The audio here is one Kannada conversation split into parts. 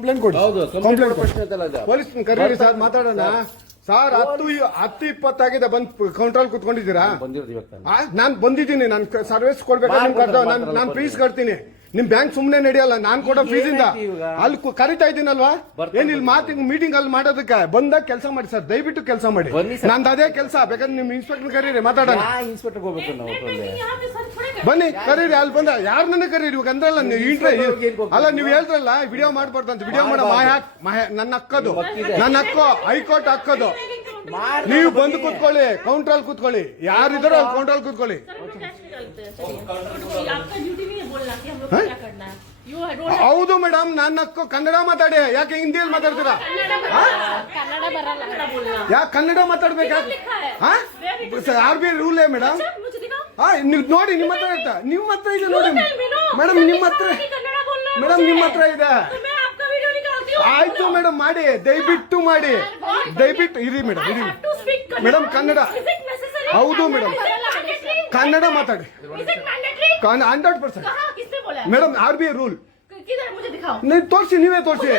ಕಂಪ್ಲೇಂಟ್ ಕೊಡಿ. ಕಂಪ್ಲೇಂಟ್ ಪ್ರಶ್ನೆ ಪೊಲೀಸ್ ಕರೀರಿ ಸರ್, ಮಾತಾಡೋಣ ಸರ್. 10:20 ಆಗಿದೆ, ಬಂದ್ ಕೌಂಟರ್ ಕುತ್ಕೊಂಡಿದ್ದೀರಾ? ನಾನ್ ಬಂದಿದ್ದೀನಿ, ನಾನ್ ಸರ್ವಿಸ್ ಕೊಡ್ಬೇಕು, ನಾನ್ ಫೀಸ್ ಕಟ್ತೀನಿ. ನಿಮ್ ಬ್ಯಾಂಕ್ ಸುಮ್ನೆ ನಡೆಯಲ್ಲ, ನಾನ್ ಕೊಡೋ ಫೀಸ್ ಇಂದ ಅಲ್ಲಿ ಕರಿತಾ ಇದ್ದೀನಲ್ವಾ? ಏನ್ ಇಲ್ಲಿ ಮೀಟಿಂಗ್ ಅಲ್ಲಿ ಮಾಡೋದಕ್ಕೆ ಬಂದಾಗ ಕೆಲಸ ಮಾಡಿ ಸರ್, ದಯವಿಟ್ಟು ಕೆಲಸ ಮಾಡಿ. ನಂದು ಅದೇ ಕೆಲಸ. ಬೇಕಾದ್ರೆ ನಿಮ್ ಇನ್ಸ್ಪೆಕ್ಟರ್ ಕರೀರಿ, ಮಾತಾಡೋಣ. ಇನ್ಸ್ಪೆಕ್ಟರ್ ಹೋಗ್ಬೇಕು ನಾವು. ಬನ್ನಿ ಕರೀರಿ, ಅಲ್ಲಿ ಬಂದ ಯಾರನ್ನ ಕರೀರಿ. ಇವಾಗ ಅಂದ್ರಲ್ಲ ನೀವು ಅಲ್ಲ, ನೀವು ಹೇಳ್ರಲ್ಲ ವಿಡಿಯೋ ಮಾಡ್ಬಾರ್ದು ಅಂತ. ವಿಡಿಯೋ ಮಾಡೋ ನನ್ನ ಹಕ್ಕದು, ನನ್ನ ಹಕ್ಕು, ಹೈಕೋರ್ಟ್ ಹಕ್ಕದು. ನೀವು ಬಂದು ಕೂತ್ಕೊಳ್ಳಿ, ಕೌಂಟ್ರಲ್ಲಿ ಕೂತ್ಕೊಳ್ಳಿ. ಯಾರಿದಾರೋ ಅಲ್ಲಿ ಕೌಂಟ್ರಲ್ಲಿ ಕೂತ್ಕೊಳ್ಳಿ. ಹೌದು ಮೇಡಮ್, ನನ್ನ ಹಕ್ಕು. ಕನ್ನಡ ಮಾತಾಡಿ, ಯಾಕೆ ಹಿಂದಿಯಲ್ಲಿ ಮಾತಾಡ್ತೀರಾ? ಯಾಕೆ ಕನ್ನಡ ಮಾತಾಡ್ಬೇಕಾ? RBI ರೂಲೇ ಮೇಡಮ್. ನೀವು ನೋಡಿ, ನಿಮ್ಮ ಹತ್ರ ಇದೆ, ನಿಮ್ಮ ಹತ್ರ ಇದೆ ನೋಡಿ ಮೇಡಮ್, ನಿಮ್ಮ ಹತ್ರ ಮೇಡಮ್, ನಿಮ್ಮ ಹತ್ರ ಇದೆ. ಆಯ್ತು ಮೇಡಮ್, ಮಾಡಿ, ದಯವಿಟ್ಟು ಮಾಡಿ, ದಯವಿಟ್ಟು ಇರಿ ಮೇಡಮ್, ಇರಿ ಮೇಡಮ್. ಕನ್ನಡ ಹೌದು ಮೇಡಮ್, ಕನ್ನಡ ಮಾತಾಡಿ 100%. ಮೇಡಮ್ RBI ರೂಲ್ ನೀವು ತೋರಿಸಿ, ನೀವೇ ತೋರಿಸಿ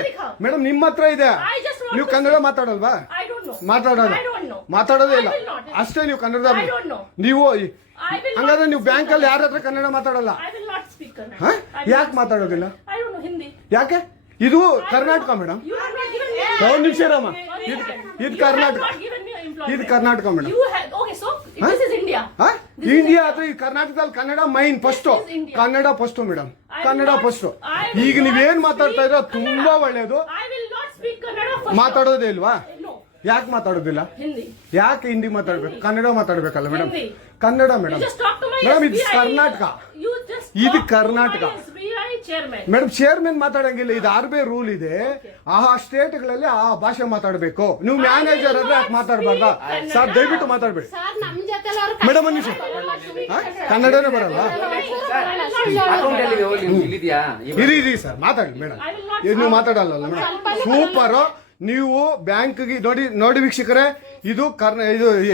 ಮೇಡಮ್, ನಿಮ್ಮ ಹತ್ರ ಇದೆ. ನೀವು ಕನ್ನಡ ಮಾತಾಡಲ್ವಾ? ಮಾತಾಡೋದೇ ಇಲ್ಲ ಅಷ್ಟೇ. ನೀವು ಕನ್ನಡ ನೀವು ಹಂಗಾದ್ರೆ ನೀವು ಬ್ಯಾಂಕ್ ಅಲ್ಲಿ ಯಾರ ಹತ್ರ ಕನ್ನಡ ಮಾತಾಡಲ್ಲ? ಯಾಕೆ ಮಾತಾಡೋದಿಲ್ಲ? ಯಾಕೆ? ಇದು ಕರ್ನಾಟಕ ಮೇಡಮ್. ಒಂದು ನಿಮಿಷ ರಾಮ, ಇದು ಕರ್ನಾಟಕ, ಇದು ಕರ್ನಾಟಕ ಮೇಡಮ್. ಇಂಡಿಯಾ ಅಥವಾ ಈ ಕರ್ನಾಟಕದಲ್ಲಿ Kannada main first, Kannada first madam, Kannada first. ಈಗ ನೀವೇನ್ ಮಾತಾಡ್ತಾ ಇರೋ ತುಂಬಾ ಒಳ್ಳೇದು. ಮಾತಾಡೋದೇ ಇಲ್ವಾ? ಯಾಕೆ ಮಾತಾಡೋದಿಲ್ಲ? ಯಾಕೆ ಹಿಂದಿ ಮಾತಾಡ್ಬೇಕು? ಕನ್ನಡ ಮಾತಾಡ್ಬೇಕಲ್ಲ ಮೇಡಮ್. ಕನ್ನಡ ಮೇಡಮ್. ಮೇಡಮ್ ಇದು ಕರ್ನಾಟಕ, ಇದು ಕರ್ನಾಟಕ ಮೇಡಮ್. ಚೇರ್ಮನ್ ಮಾತಾಡಂಗಿಲ್ಲ, ಇದು RBI ರೂಲ್ ಇದೆ. ಆ ಸ್ಟೇಟ್ಗಳಲ್ಲಿ ಆ ಭಾಷೆ ಮಾತಾಡಬೇಕು. ನೀವು ಮ್ಯಾನೇಜರ್ ಆದ್ರೆ ಯಾಕೆ ಮಾತಾಡ್ಬಾರ್ದ ಸರ್? ದಯವಿಟ್ಟು ಮಾತಾಡ್ಬೇಡಿ ಮೇಡಮ್. ಒಂದು ನಿಮಿಷ, ಕನ್ನಡನೇ ಬರಲ್ಲ? ಇರಿ ಸರ್, ಮಾತಾಡಿ ಮೇಡಮ್. ನೀವು ಮಾತಾಡಲ್ಲ ಮೇಡಮ್. ಸೂಪರ್. ನೀವು ಬ್ಯಾಂಕ್ಗೆ ನೋಡಿ ವೀಕ್ಷಕರೇ, ಇದು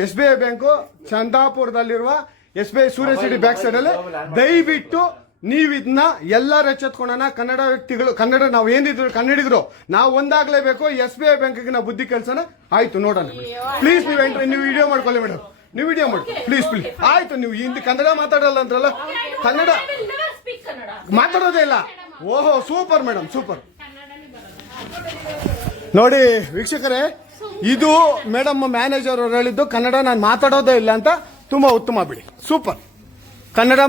SBI ಬ್ಯಾಂಕು, ಚಂದಾಪುರದಲ್ಲಿರುವ SBI ಸೂರ್ಯ ಸಿಟಿ ಬ್ಯಾಕ್ ಸೈಡ್ ಅಲ್ಲಿ. ದಯವಿಟ್ಟು ನೀವು ಇದನ್ನ ಎಲ್ಲರೂ ಎಚ್ಚೆತ್ಕೊಳ್ಳೋಣ. ಕನ್ನಡ ವ್ಯಕ್ತಿಗಳು, ಕನ್ನಡ ನಾವು ಏನಿದ್ರು ಕನ್ನಡಿಗರು, ನಾವು ಒಂದಾಗ್ಲೇಬೇಕು. SBI ಬ್ಯಾಂಕಿಗೆ ನಾವು ಬುದ್ಧಿ ಕೆಲಸನ ಆಯ್ತು ನೋಡೋಣ. ಪ್ಲೀಸ್ ನೀವು ವಿಡಿಯೋ ಮಾಡ್ಕೊಳ್ಳಿ ಮೇಡಮ್, ನೀವು ವಿಡಿಯೋ ಮಾಡಿ ಪ್ಲೀಸ್. ಆಯ್ತು, ನೀವು ಹಿಂದಿ ಕನ್ನಡ ಮಾತಾಡಲ್ಲ ಅಂದ್ರಲ್ಲ, ಕನ್ನಡ ಮಾತಾಡೋದೇ ಇಲ್ಲ. ಓಹೋ, ಸೂಪರ್ ಮೇಡಮ್, ಸೂಪರ್. ನೋಡಿ ವೀಕ್ಷಕರೇ, ಇದು ಮೇಡಮ್ ಮ್ಯಾನೇಜರ್ ಅವರು ಹೇಳಿದ್ದು, ಕನ್ನಡ ನಾನು ಮಾತಾಡೋದೇ ಇಲ್ಲ ಅಂತ. ತುಂಬಾ ಉತ್ತಮ ಬಿಡಿ, ಸೂಪರ್. ಕನ್ನಡ